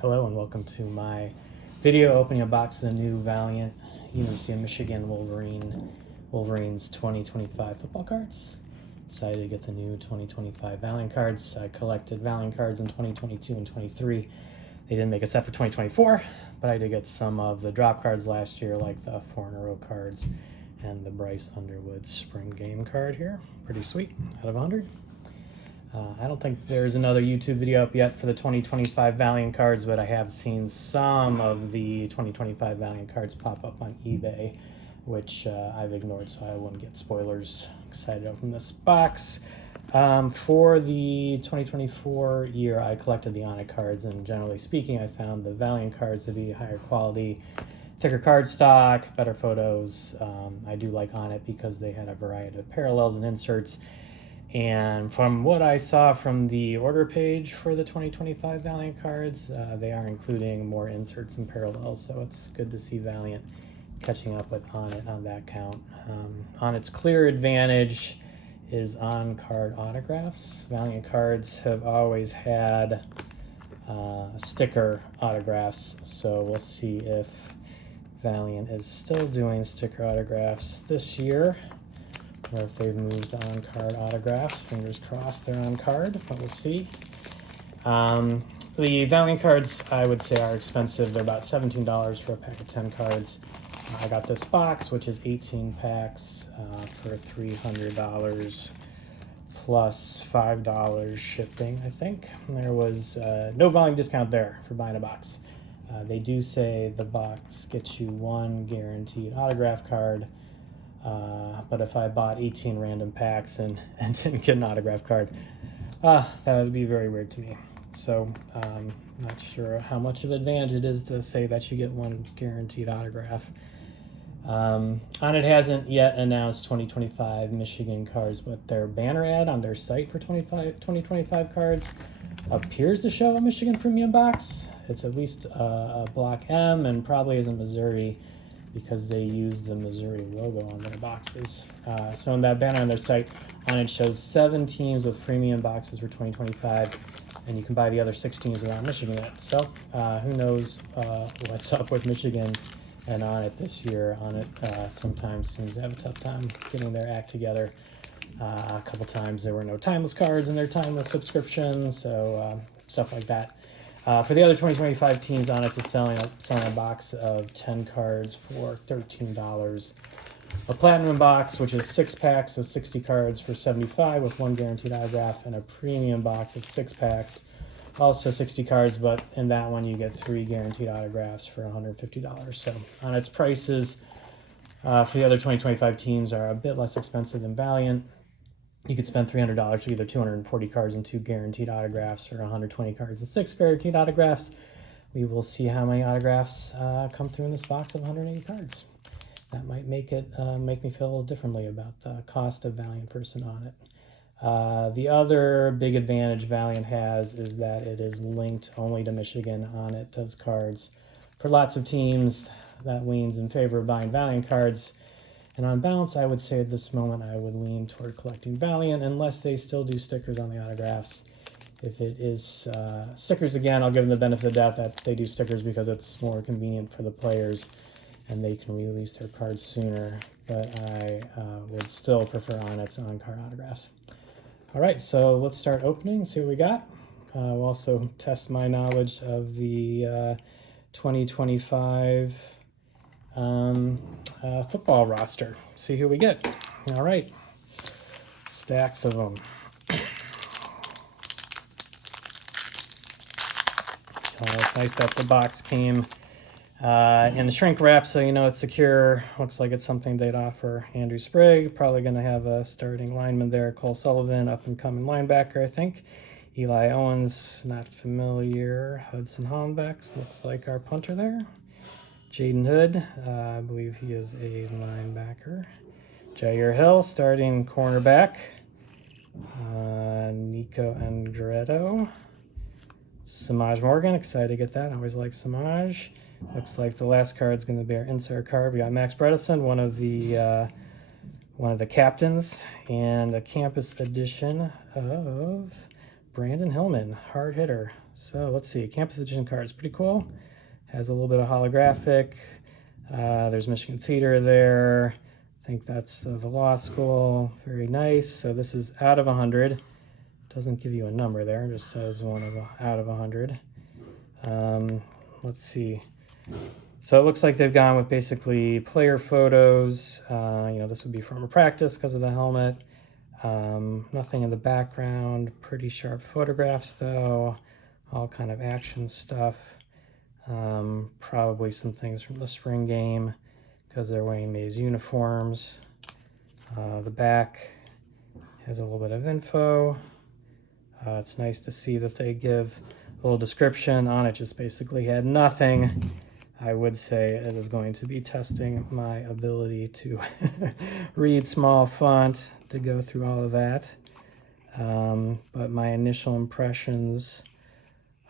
Hello and welcome to my video opening a box of the new Valiant University of Michigan Wolverines 2025 football cards. Excited to get the new 2025 Valiant cards. I collected Valiant cards in 2022 and 23. They didn't make a set for 2024, but I did get some of the drop cards last year, like the 4-in-a-row cards and the Bryce Underwood spring game card here. Pretty sweet, out of 100. I don't think there's another YouTube video up yet for the 2025 Valiant cards, but I have seen some of the 2025 Valiant cards pop up on eBay, which I've ignored so I wouldn't get spoilers. Excited to open this box. For the 2024 year, I collected the Onyx cards, and generally speaking, I found the Valiant cards to be higher quality, thicker card stock, better photos. I do like Onyx because they had a variety of parallels and inserts. And from what I saw from the order page for the 2025 Valiant cards, they are including more inserts and parallels, so it's good to see Valiant catching up with Onyx on that count. Onyx's clear advantage is on-card autographs. Valiant cards have always had sticker autographs, so we'll see if Valiant is still doing sticker autographs this year, or if they've moved to on-card autographs. Fingers crossed they're on card, but we'll see. The Valiant cards, I would say, are expensive. They're about $17 for a pack of 10 cards. I got this box, which is 18 packs for $300 plus $5 shipping, I think. And there was no volume discount there for buying a box. They do say the box gets you one guaranteed autograph card. But if I bought 18 random packs and didn't get an autograph card, that would be very weird to me. So not sure how much of an advantage it is to say that you get one guaranteed autograph. Onyx hasn't yet announced 2025 Michigan cards, but their banner ad on their site for 2025 cards appears to show a Michigan premium box. It's at least a block M and probably isn't Missouri, because they use the Missouri logo on their boxes. So in that banner on their site, it shows 7 teams with premium boxes for 2025, and you can buy the other 6 teams around Michigan yet. So who knows what's up with Michigan and Onyx this year. Onyx sometimes seems to have a tough time getting their act together. A couple times there were no timeless cards in their timeless subscription, so stuff like that. For the other 2025 teams, Onyx is selling a box of 10 cards for $13. A platinum box, which is 6 packs of 60 cards for $75 with one guaranteed autograph, and a premium box of 6 packs, also 60 cards, but in that one you get 3 guaranteed autographs for $150. So Onyx prices for the other 2025 teams are a bit less expensive than Valiant. You could spend $300 for either 240 cards and 2 guaranteed autographs, or 120 cards and 6 guaranteed autographs. We will see how many autographs come through in this box of 180 cards. That might make me feel a little differently about the cost of Valiant versus Onyx. The other big advantage Valiant has is that it is linked only to Michigan. Onyx does cards for lots of teams. That leans in favor of buying Valiant cards. And on balance, I would say at this moment I would lean toward collecting Valiant, unless they still do stickers on the autographs. If it is stickers again, I'll give them the benefit of the doubt that they do stickers because it's more convenient for the players and they can release their cards sooner. But I would still prefer Onyx on-card autographs. All right, so let's start opening and see what we got. We'll also test my knowledge of the 2025 football roster. See who we get. All right, stacks of them. It's nice that the box came in the shrink wrap, so you know it's secure. Looks like it's something they'd offer Andrew Sprigg. Probably going to have a starting lineman there. Cole Sullivan, up-and-coming linebacker, I think. Eli Owens, not familiar. Hudson Hollenbeck, looks like our punter there. Jaden Hood, I believe he is a linebacker. Jair Hill, starting cornerback. Nico Andretto. Samaj Morgan, excited to get that. I always like Samaj. Looks like the last card is going to be our insert card. We got Max Bredesen, one of the captains, and a campus edition of Brandon Hillman, hard hitter. So let's see, campus edition card is pretty cool. Has a little bit of holographic. There's Michigan Theater there. I think that's the law school. Very nice. So this is out of 100. Doesn't give you a number there. It just says out of 100. Let's see. So it looks like they've gone with basically player photos. This would be from a practice because of the helmet. Nothing in the background. Pretty sharp photographs though. All kind of action stuff. Probably some things from the spring game because they're wearing Mays uniforms. The back has a little bit of info. It's nice to see that they give a little description on it. Just basically had nothing. I would say it is going to be testing my ability to read small font, to go through all of that. But my initial impressions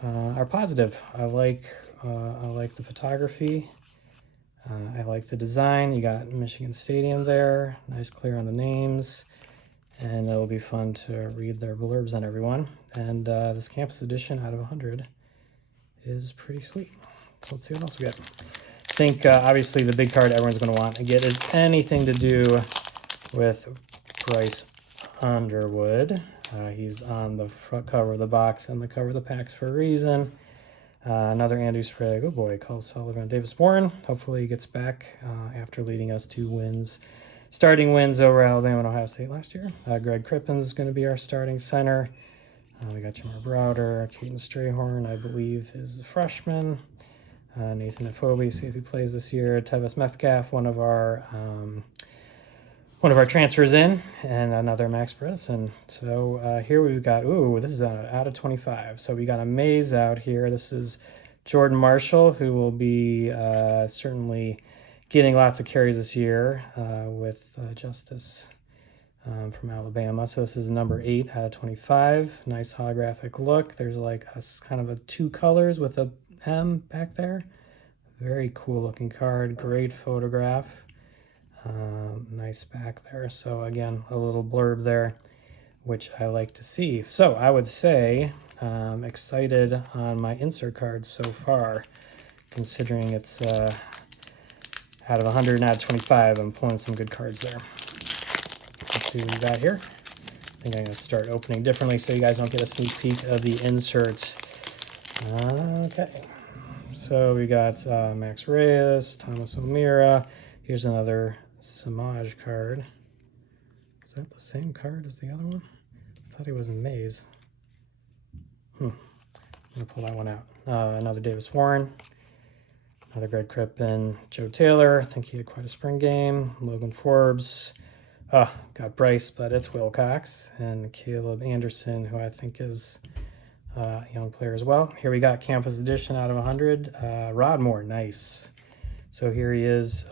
are positive. I like the photography. I like the design. You got Michigan Stadium there, nice clear on the names, and it'll be fun to read their blurbs on everyone. And this campus edition out of 100 is pretty sweet. So let's see what else we got. I think obviously the big card everyone's going to want to get is anything to do with Bryce Underwood. He's on the front cover of the box and the cover of the packs for a reason. Another Andrew Sprague, oh boy, Cole Sullivan, Davis Warren. Hopefully he gets back after leading us to starting wins over Alabama and Ohio State last year. Greg Crippen is going to be our starting center. We got Jamar Browder, Caden Strayhorn, I believe, is a freshman. Nathan Afobe, see if he plays this year. Tevis Metcalf, one of our transfers in, and another Max Bredesen. So here we've got, this is out of 25. So we got a Mays out here. This is Jordan Marshall, who will be certainly getting lots of carries this year with Justice from Alabama. So this is number 8 out of 25. Nice holographic look. There's like a kind of a 2 colors with a M back there. Very cool looking card. Great photograph. Nice back there. So again, a little blurb there, which I like to see. So I would say excited on my insert cards so far, considering it's out of 100 and out of 25. I'm pulling some good cards there. Let's see what we got here. I think I'm going to start opening differently so you guys don't get a sneak peek of the inserts. Okay. So we got Max Reyes, Thomas O'Meara. Here's another Samaj card. Is that the same card as the other one? I thought he was in Mays. I'm going to pull that one out. Another Davis Warren. Another Greg Crippen. Joe Taylor. I think he had quite a spring game. Logan Forbes. Got Bryce, but it's Wilcox. And Caleb Anderson, who I think is a young player as well. Here we got Campus Edition out of 100. Rod Moore, nice. So here he is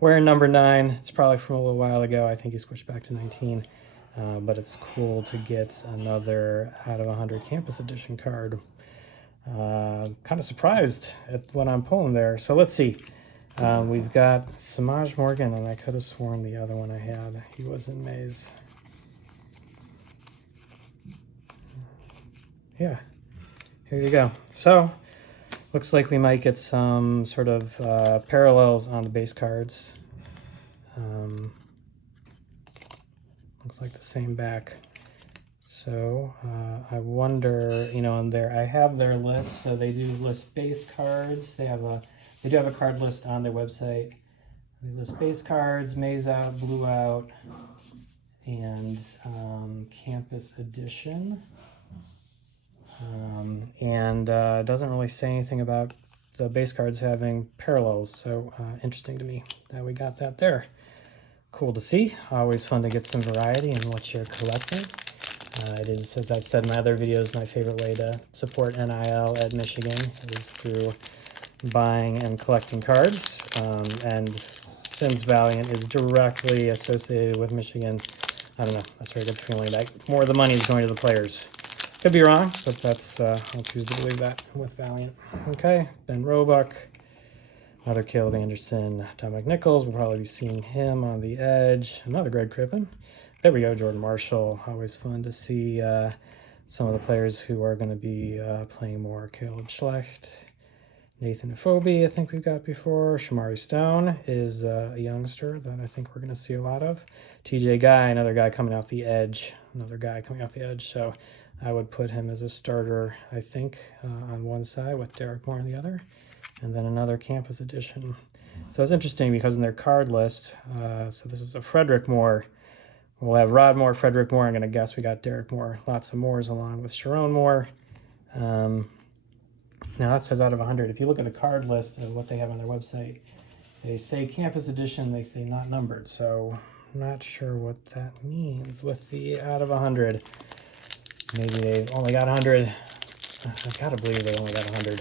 wearing number 9. It's probably from a little while ago. I think he switched back to 19. But it's cool to get another out of 100 Campus Edition card. Kind of surprised at what I'm pulling there. So let's see. We've got Samaj Morgan, and I could have sworn the other one I had, he was in Mays. Yeah, here you go. So looks like we might get some sort of parallels on the base cards. Looks like the same back. So I wonder, on there, I have their list. So they do list base cards. They do have a card list on their website. They list base cards, Maze out, Blue out, and Campus Edition. And it doesn't really say anything about the base cards having parallels. So interesting to me that we got that there. Cool to see. Always fun to get some variety in what you're collecting. It is, as I've said in my other videos, my favorite way to support NIL at Michigan is through buying and collecting cards. And since Valiant is directly associated with Michigan, I don't know, that's a very good feeling that more of the money is going to the players. Could be wrong, but that's, I'll choose to believe that with Valiant. Okay, Ben Roebuck, another Caleb Anderson, Dominic Nichols. We'll probably be seeing him on the edge. Another Greg Crippen. There we go, Jordan Marshall. Always fun to see some of the players who are going to be playing more. Caleb Schlecht, Nathan Afobe, I think we've got before. Shamari Stone is a youngster that I think we're going to see a lot of. TJ Guy, another guy coming off the edge. So I would put him as a starter, I think, on one side with Derek Moore on the other. And then another campus edition. So it's interesting because in their card list, so this is a Frederick Moore. We'll have Rod Moore, Frederick Moore. I'm going to guess we got Derek Moore. Lots of Moores along with Sharon Moore. Now that says out of 100. If you look at the card list of what they have on their website, they say campus edition, they say not numbered. So I'm not sure what that means with the out of 100. Maybe they only got 100. I gotta believe they only got 100.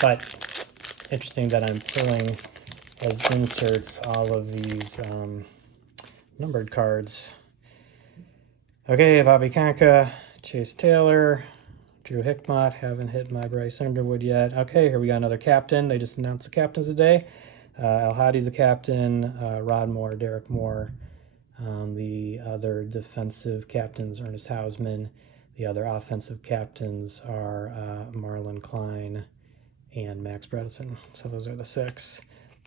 But interesting that I'm pulling as inserts all of these numbered cards. Okay, Bobby Kanka, Chase Taylor, Drew Hickmott. Haven't hit my Bryce Underwood yet. Okay, here we got another captain. They just announced the captains today. Al Hadi's the captain, Rod Moore, Derek Moore. The other defensive captains, Ernest Hausman. The other offensive captains are Marlon Klein and Max Bredesen. So those are the 6.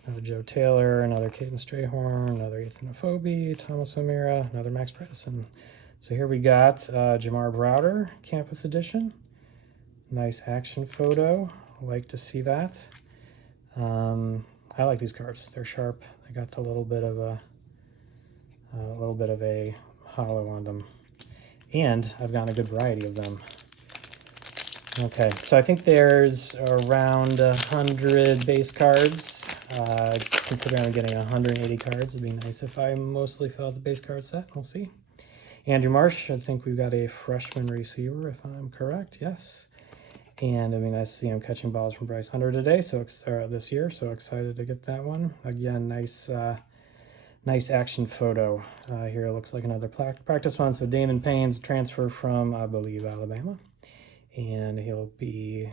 Another Joe Taylor, another Caden Strayhorn, another Ethan Afobe, Thomas O'Meara, another Max Bredesen. So here we got Jamar Browder, Campus Edition. Nice action photo. I like to see that. I like these cards. They're sharp. They got a little bit of a hollow on them. And I've gotten a good variety of them. Okay, so I think there's around 100 base cards. Considering I'm getting 180 cards, it'd be nice if I mostly fill out the base card set. We'll see. Andrew Marsh, I think we've got a freshman receiver, if I'm correct. Yes. And I mean, I see him catching balls from Bryce Hunter today, this year. So excited to get that one. Again, nice action photo. Here it looks like another practice one. So Damon Payne's transfer from, I believe, Alabama. And he'll be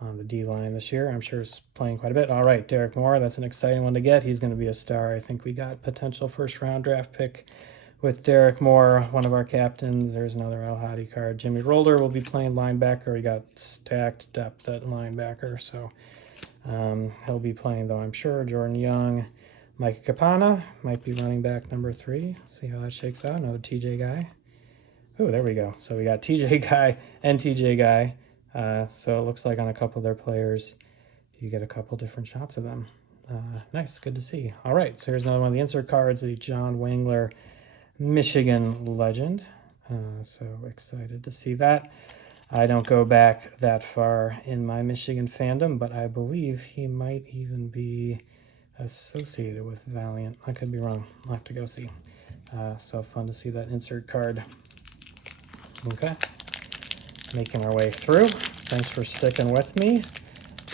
on the D-line this year. I'm sure he's playing quite a bit. All right, Derek Moore, that's an exciting one to get. He's going to be a star. I think we got potential first-round draft pick with Derek Moore, one of our captains. There's another Al Hadi card. Jimmy Rolder will be playing linebacker. He got stacked depth at linebacker, so he'll be playing, though, I'm sure. Jordan Young, Mike Capana might be running back number 3. See how that shakes out. Another TJ Guy. Oh, there we go. So we got TJ Guy and TJ Guy. So it looks like on a couple of their players, you get a couple different shots of them. Nice, good to see. All right, so here's another one of the insert cards, the John Wangler, Michigan legend. So excited to see that. I don't go back that far in my Michigan fandom, but I believe he might even be associated with Valiant. I could be wrong. I'll have to go see. So fun to see that insert card. Okay, making our way through. Thanks for sticking with me.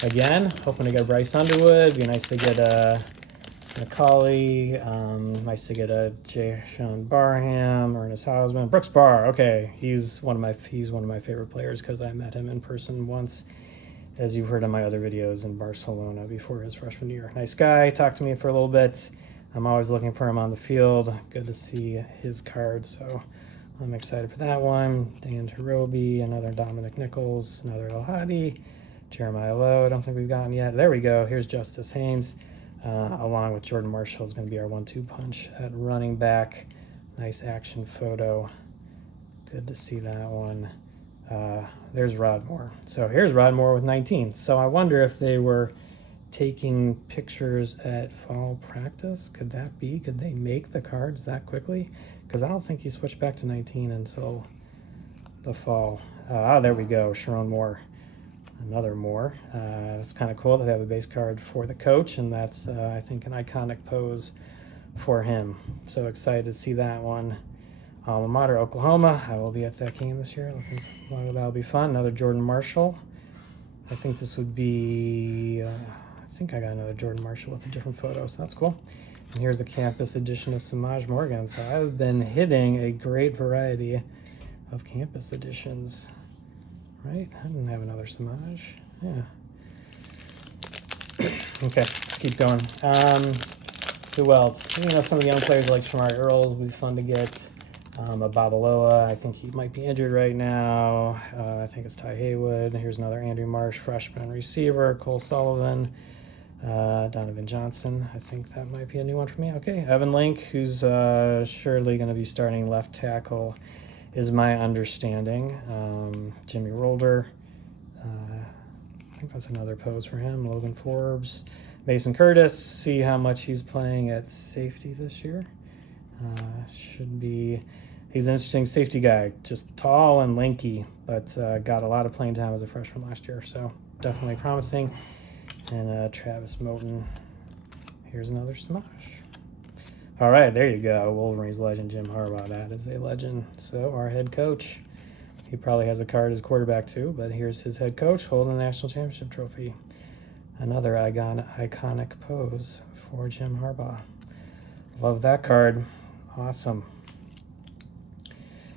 Again, hoping to get Bryce Underwood. Be nice to get a Macaulay. Nice to get a Sean Barham, Ernest Hausman, Brooks Barr. Okay, he's one of my favorite players because I met him in person once, as you've heard in my other videos, in Barcelona before his freshman year. Nice guy. Talked to me for a little bit. I'm always looking for him on the field. Good to see his card. So I'm excited for that one. Dan Tarobi, another Dominic Nichols, another El Hadi, Jeremiah Lowe. I don't think we've gotten yet. There we go. Here's Justice Haynes, along with Jordan Marshall is going to be our 1-2 punch at running back. Nice action photo. Good to see that one. There's Rod Moore. So here's Rod Moore with 19. So I wonder if they were taking pictures at fall practice. Could that be? Could they make the cards that quickly? Because I don't think he switched back to 19 until the fall. There we go. Sharon Moore. Another Moore. That's kind of cool that they have a base card for the coach, and that's, I think, an iconic pose for him. So excited to see that one. Alma Mater, Oklahoma. I will be at that game this year. That'll be fun. Another Jordan Marshall. I think this would be, I think I got another Jordan Marshall with a different photo, so that's cool. And here's the campus edition of Samaj Morgan. So I've been hitting a great variety of campus editions, right? I didn't have another Samaj. Yeah. Okay, let's keep going. Who else? Some of the young players like Shamari Earl would be fun to get. A Babaloa, I think he might be injured right now. I think it's Ty Haywood. Here's another Andrew Marsh, freshman receiver. Cole Sullivan, Donovan Johnson. I think that might be a new one for me. Okay, Evan Link, who's surely going to be starting left tackle, is my understanding. Jimmy Rolder. I think that's another pose for him. Logan Forbes. Mason Curtis. See how much he's playing at safety this year. Should be, he's an interesting safety guy, just tall and lanky, but got a lot of playing time as a freshman last year, so definitely promising. And Travis Moten, here's another smash. All right, there you go. Wolverines legend Jim Harbaugh, that is a legend. So our head coach, he probably has a card as quarterback too, but here's his head coach holding the national championship trophy. Another iconic pose for Jim Harbaugh. Love that card. Awesome.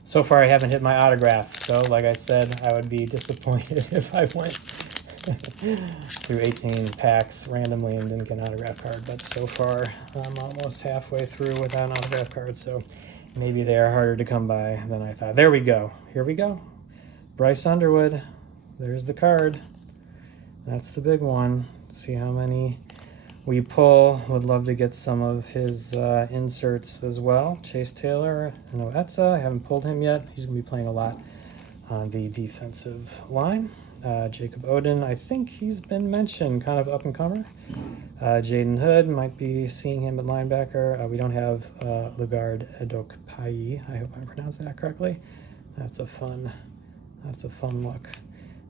So far, I haven't hit my autograph. So, like I said, I would be disappointed if I went through 18 packs randomly and didn't get an autograph card. But so far, I'm almost halfway through without an autograph card. So maybe they are harder to come by than I thought. There we go. Here we go. Bryce Underwood. There's the card. That's the big one. See how many we pull. Would love to get some of his inserts as well. Chase Taylor and Oetza. I haven't pulled him yet. He's going to be playing a lot on the defensive line. Jacob Oden, I think he's been mentioned, kind of up and comer. Jaden Hood, might be seeing him at linebacker. We don't have Lugard Edokpayi. I hope I pronounced that correctly. That's a fun look.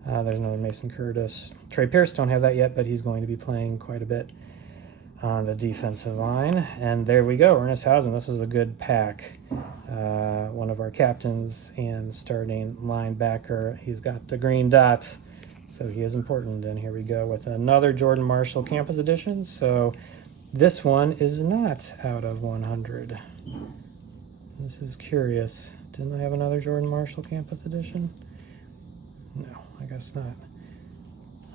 There's another Mason Curtis. Trey Pierce, don't have that yet, but he's going to be playing quite a bit on the defensive line. And there we go, Ernest Hausman. This was a good pack. One of our captains and starting linebacker. He's got the green dot, so he is important. And here we go with another Jordan Marshall Campus Edition. So this one is not out of 100. This is curious. Didn't I have another Jordan Marshall Campus Edition? No, I guess not.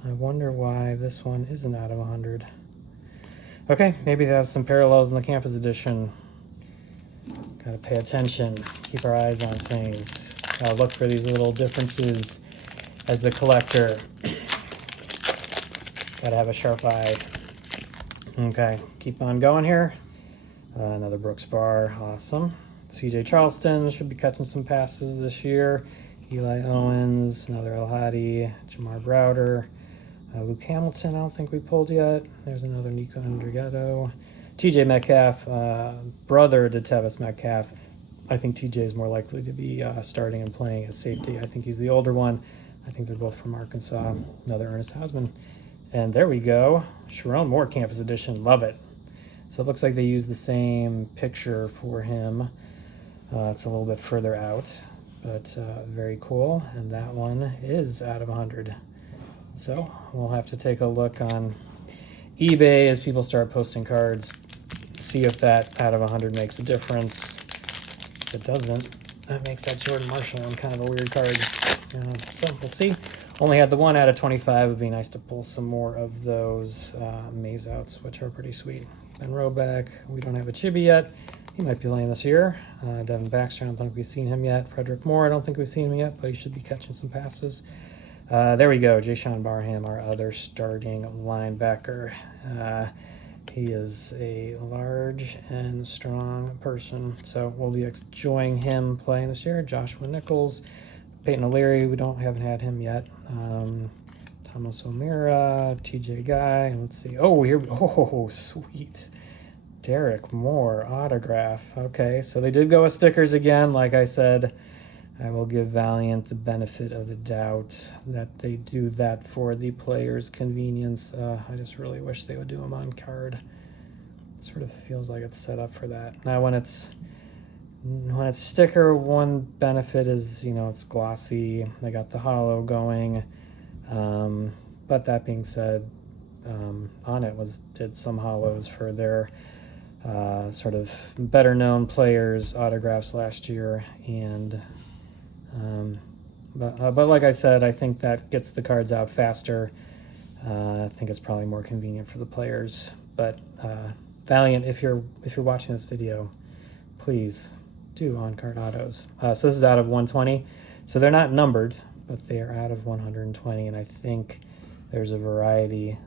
I wonder why this one isn't out of 100. Okay, maybe they have some parallels in the Campus Edition. Gotta pay attention, keep our eyes on things. Gotta look for these little differences as a collector. Gotta have a sharp eye. Okay, keep on going here. Another Brooks Bar, awesome. CJ Charleston should be catching some passes this year. Eli Owens, another El Hadi, Jamar Browder. Luke Hamilton, I don't think we pulled yet. There's another Nico Andrigetto. TJ Metcalf, brother to Tevis Metcalf. I think TJ is more likely to be starting and playing as safety. I think he's the older one. I think they're both from Arkansas. Another Ernest Hausman. And there we go. Sharon Moore Campus Edition. Love it. So it looks like they used the same picture for him. It's a little bit further out, but very cool. And that one is out of 100. So we'll have to take a look on eBay as people start posting cards, see if that out of 100 makes a difference. If it doesn't, that makes that Jordan Marshall one kind of a weird card. So we'll see. Only had the 1 out of 25. It would be nice to pull some more of those maze outs, which are pretty sweet. Ben Roback, we don't have a Chibi yet. He might be playing this year. Devin Baxter, I don't think we've seen him yet. Frederick Moore, I don't think we've seen him yet, but he should be catching some passes. There we go, Jayshawn Barham, our other starting linebacker. He is a large and strong person, so we'll be enjoying him playing this year. Joshua Nichols, Peyton O'Leary, we haven't had him yet. Thomas O'Meara, TJ Guy, let's see. Oh, sweet. Derek Moore, autograph. Okay, so they did go with stickers again, like I said. I will give Valiant the benefit of the doubt that they do that for the player's convenience. I just really wish they would do them on card. It sort of feels like it's set up for that. Now, when it's sticker, one benefit is, it's glossy. They got the holo going. But that being said, on it did some holos for their sort of better known players' autographs last year, and but like I said, I think that gets the cards out faster. I think it's probably more convenient for the players. But Valiant, if you're watching this video, please do on-card autos. So this is out of 120. So they're not numbered, but they are out of 120, and I think there's a variety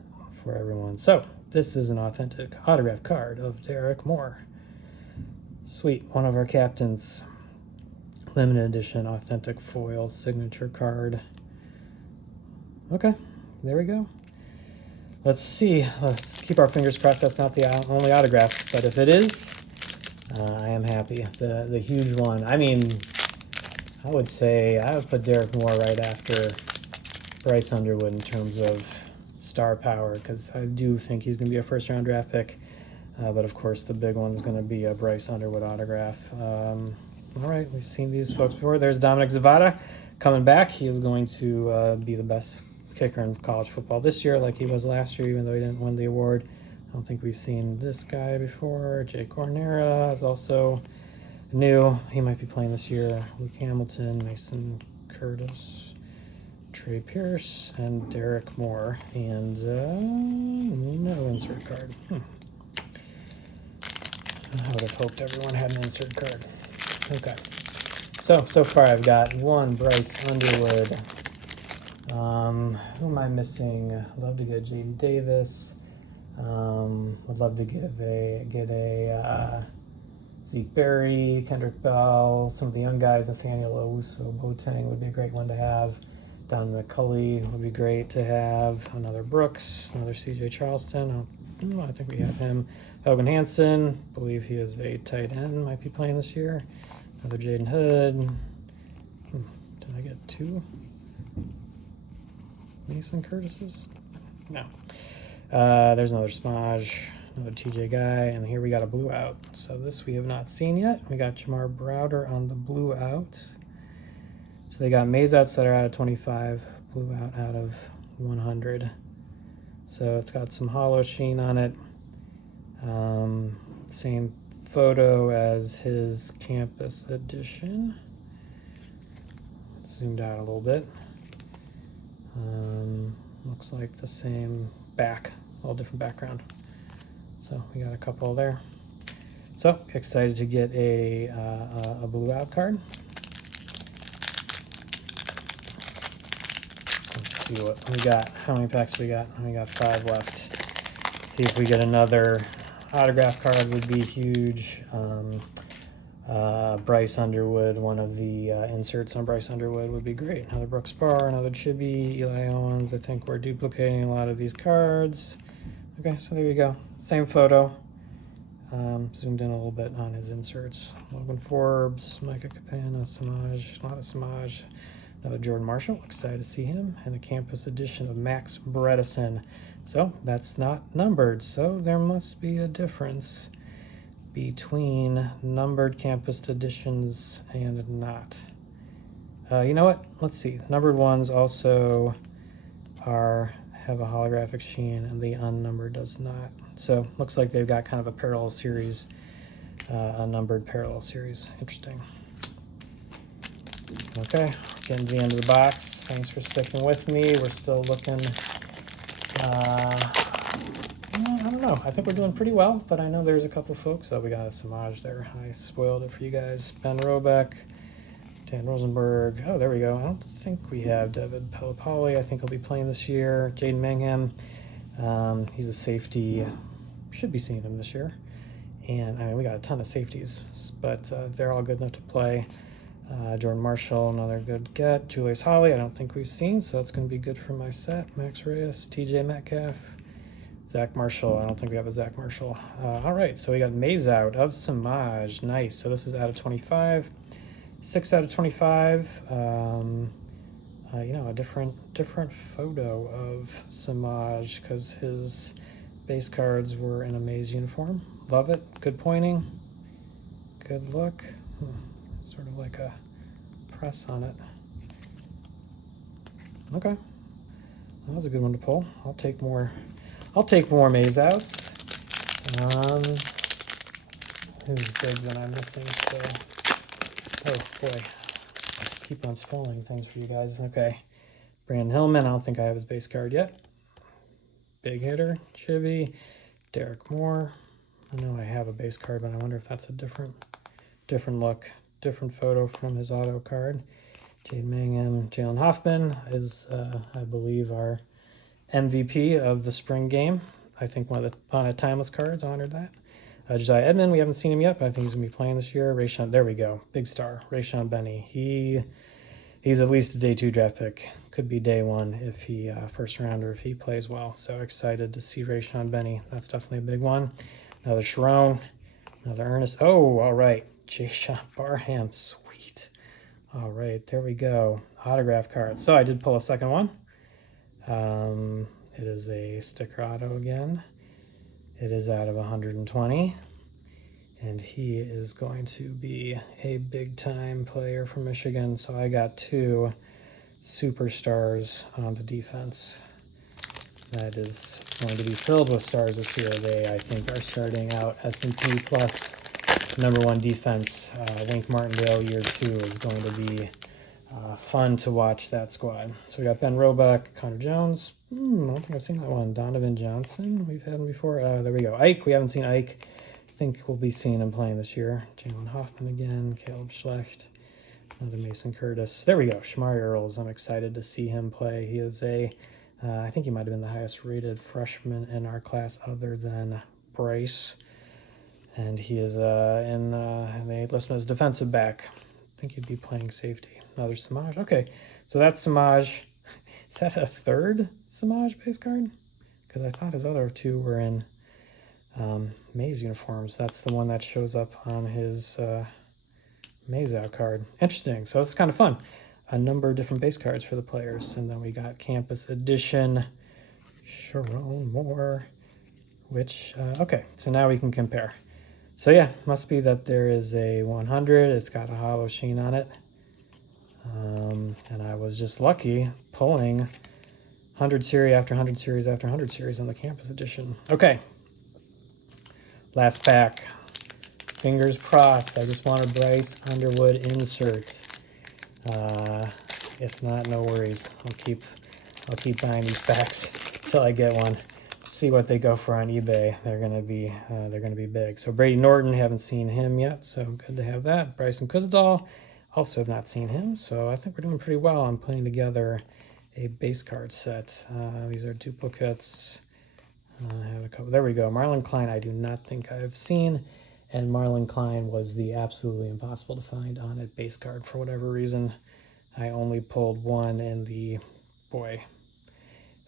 for everyone. So this is an authentic autograph card of Derek Moore. Sweet, one of our captains. Limited edition authentic foil signature card. Okay, there we go. Let's see. Let's keep our fingers crossed that's not the only autograph, but if it is, I am happy. The huge one. I mean, I would say I would put Derek Moore right after Bryce Underwood in terms of star power, because I do think he's going to be a first-round draft pick. But of course, the big one is going to be a Bryce Underwood autograph. All right, we've seen these folks before. There's Dominic Zavada coming back. He is going to be the best kicker in college football this year, like he was last year, even though he didn't win the award. I don't think we've seen this guy before. Jake Cornera is also new. He might be playing this year. Luke Hamilton, Mason Curtis, Trey Pierce, and Derek Moore. And no insert card. I would have hoped everyone had an insert card. Okay. So far I've got one Bryce Underwood. Who am I missing? I'd love to get Jaden Davis. Would love to get a Zeke Berry, Kendrick Bell, some of the young guys, Nathaniel Owusu Boateng would be a great one to have. Don McCulley would be great to have. Another Brooks, another CJ Charleston. I think we have him. Hogan Hansen, believe he is a tight end, might be playing this year. Another Jaden Hood. Did I get two Mason Curtis's? No. There's another Smaj, another TJ guy, and here we got a blue out. So this we have not seen yet. We got Jamar Browder on the blue out. So they got Mays outs that are out of 25, blue out of 100. So it's got some hollow sheen on it. Same photo as his campus edition. Zoomed out a little bit. Looks like the same back, a little different background. So we got a couple there. So excited to get a blue out card. Let's see what we got. How many packs we got? We got 5 left. See if we get another autograph card would be huge. Bryce Underwood, one of the inserts on Bryce Underwood would be great. Another Brooks Barr, another Chibi, Eli Owens. I think we're duplicating a lot of these cards. Okay, so there you go. Same photo. Zoomed in a little bit on his inserts. Logan Forbes, Micah Capana, Samaj, not a Samaj. Another Jordan Marshall, excited to see him. And a campus edition of Max Bredesen. So that's not numbered, so there must be a difference between numbered campus editions and not. You know what? Let's see. The numbered ones also have a holographic sheen, and the unnumbered does not. So looks like they've got kind of a parallel series, a numbered parallel series. Interesting. Okay, getting to the end of the box. Thanks for sticking with me. We're still looking. I don't know. I think we're doing pretty well, but I know there's a couple folks. So we got a Samaj there. I spoiled it for you guys. Ben Robeck, Dan Rosenberg. Oh, there we go. I don't think we have David Pelopoli. I think he'll be playing this year. Jaden Mangham. He's a safety. Should be seeing him this year. And I mean, we got a ton of safeties, but they're all good enough to play. Jordan Marshall, another good get. Julius Holly, I don't think we've seen, so that's going to be good for my set. Max Reyes, TJ Metcalf, Zach Marshall. I don't think we have a Zach Marshall. All right, so we got Mays out of Samaj. Nice. So this is out of 25. 6 out of 25. A different photo of Samaj because his base cards were in a Mays uniform. Love it. Good pointing. Good look. Sort of like a press on it. Okay, that was a good one to pull. I'll take more Mays outs. Who's big that I'm missing still? Oh boy, keep on spoiling things for you guys. Okay, Brandon Hillman. I don't think I have his base card yet. Big hitter, Chibi, Derek Moore. I know I have a base card, but I wonder if that's a different different look, different photo from his auto card. Jade Mangum, Jalen Hoffman is, I believe, our MVP of the spring game. I think one of the on a timeless cards honored that. Josiah Edmond, we haven't seen him yet, but I think he's gonna be playing this year. Rayshon, there we go, big star. Rayshon Benny, he's at least a day 2 draft pick. Could be day 1 if he first rounder if he plays well. So excited to see Rayshon Benny. That's definitely a big one. Another Sharon, another Ernest. Oh, all right, Jay Sean Barham, sweet. All right, there we go. Autograph card. So I did pull a second one. It is a sticker auto again. It is out of 120. And he is going to be a big-time player for Michigan. So I got 2 superstars on the defense. That is going to be filled with stars this year. They, I think, are starting out S&P plus #1 defense. Wink Martindale year 2 is going to be fun to watch that squad. So we got Ben Roebuck, Connor Jones. I don't think I've seen that one. Donovan Johnson. We've had him before. There we go. Ike. We haven't seen Ike. I think we'll be seeing him playing this year. Jalen Hoffman again. Caleb Schlecht. Another Mason Curtis. There we go. Shamari Earls. I'm excited to see him play. He is I think he might have been the highest rated freshman in our class other than Bryce. And he is they list him as defensive back. I think he'd be playing safety. Another Samaj. Okay, so that's Samaj. Is that a third Samaj base card? Because I thought his other 2 were in Maze uniforms. That's the one that shows up on his Maze out card. Interesting. So it's kind of fun. A number of different base cards for the players. And then we got Campus Edition, Sharon Moore, which, okay, so now we can compare. So yeah, must be that there is a 100. It's got a hollow sheen on it. And I was just lucky pulling 100 series after 100 series after 100 series on the Campus Edition. Okay, last pack. Fingers crossed. I just want a Bryce Underwood insert. If not, no worries. I'll keep buying these packs till I get one. See what they go for on eBay. They're gonna be big. So Brady Norton, haven't seen him yet, so good to have that. Bryson Kuzdal, also have not seen him, so I think we're doing pretty well on putting together a base card set. These are duplicates. I have a couple. There we go. Marlon Klein, I do not think I've seen, and Marlon Klein was the absolutely impossible to find on a base card for whatever reason. I only pulled one in the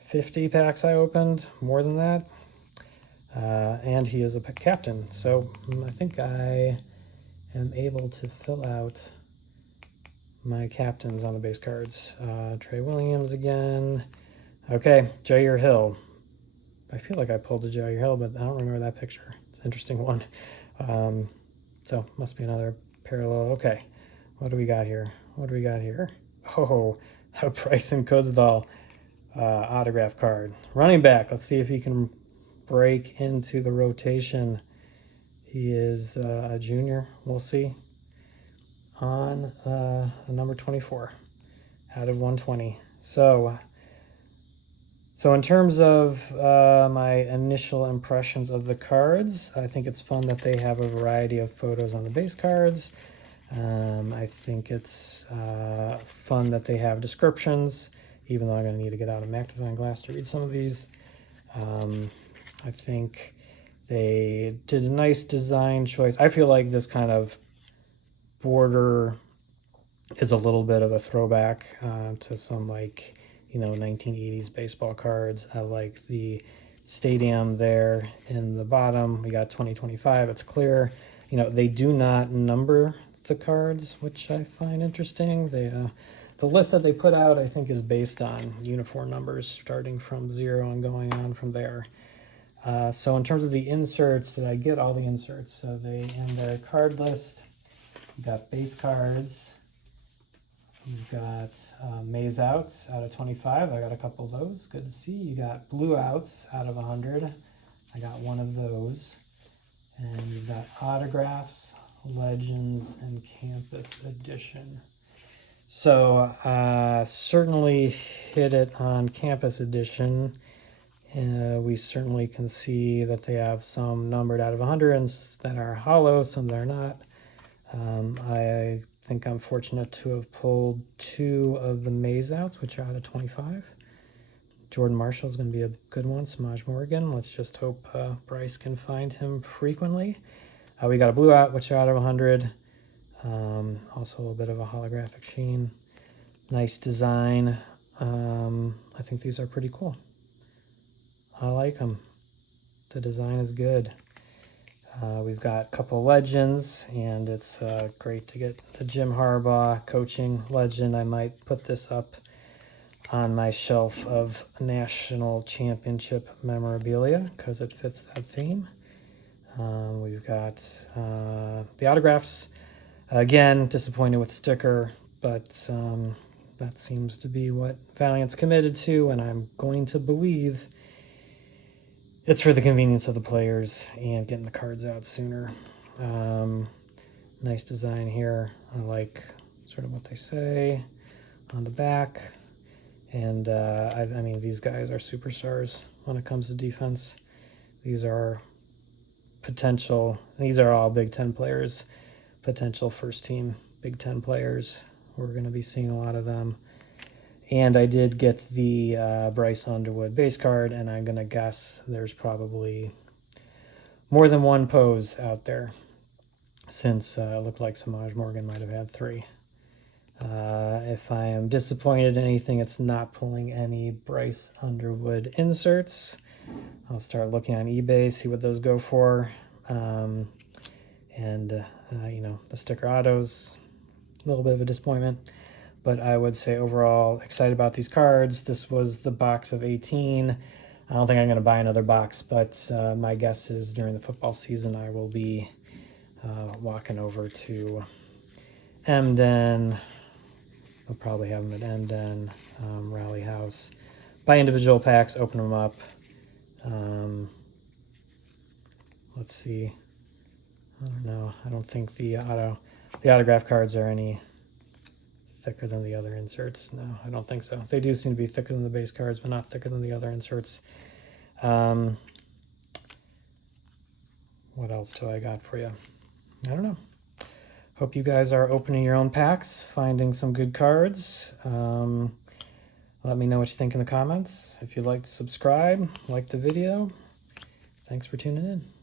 50 packs I opened, more than that. And he is a captain, so I think I am able to fill out my captains on the base cards. Trey Williams again. Okay, Jair Hill. I feel like I pulled a Jair Hill, but I don't remember that picture. It's an interesting one. So must be another parallel. Okay, what do we got here? Oh, a Bryson Kuzdal autograph card. Running back. Let's see if he can break into the rotation. He is a junior. We'll see. On number 24 out of 120. So in terms of my initial impressions of the cards, I think it's fun that they have a variety of photos on the base cards. I think it's fun that they have descriptions, even though I'm going to need to get out a magnifying glass to read some of these. I think they did a nice design choice. I feel like this kind of border is a little bit of a throwback to some 1980s baseball cards. I like the stadium there in the bottom. We got 2025. It's clear. They do not number the cards, which I find interesting. The list that they put out, I think, is based on uniform numbers starting from 0 and going on from there. So in terms of the inserts, did I get all the inserts? So in their card list, you got base cards. You've got maze outs out of 25. I got a couple of those. Good to see. You got blue outs out of 100. I got one of those. And you've got autographs, legends, and campus edition. So certainly hit it on campus edition. We certainly can see that they have some numbered out of 100 and that are hollow, some that are not. I think I'm fortunate to have pulled 2 of the Mays outs, which are out of 25. Jordan Marshall is going to be a good one. Samaj Morgan. Let's just hope Bryce can find him frequently. We got a blue out, which are out of 100. Also a little bit of a holographic sheen. Nice design. I think these are pretty cool. I like them. The design is good. We've got a couple legends, and it's great to get the Jim Harbaugh coaching legend. I might put this up on my shelf of national championship memorabilia because it fits that theme. We've got the autographs. Again, disappointed with sticker, but that seems to be what Valiant's committed to, and I'm going to believe it's for the convenience of the players and getting the cards out sooner. Nice design here. I like sort of what they say on the back. And I mean, these guys are superstars when it comes to defense. These are all Big Ten players, potential first team Big Ten players. We're going to be seeing a lot of them. And I did get the Bryce Underwood base card, and I'm going to guess there's probably more than one pose out there, since it looked like Samaj Morgan might have had 3. If I am disappointed in anything, it's not pulling any Bryce Underwood inserts. I'll start looking on eBay, see what those go for. The sticker autos, a little bit of a disappointment. But I would say overall excited about these cards. This was the box of 18. I don't think I'm going to buy another box, but my guess is during the football season I will be walking over to Emden. I'll probably have them at Emden, Rally House. Buy individual packs, open them up. Let's see. I don't know. I don't think the autograph cards are any thicker than the other inserts. No, I don't think so. They do seem to be thicker than the base cards, but not thicker than the other inserts. What else do I got for you? I don't know. Hope you guys are opening your own packs, finding some good cards. Let me know what you think in the comments. If you'd like to subscribe, like the video. Thanks for tuning in.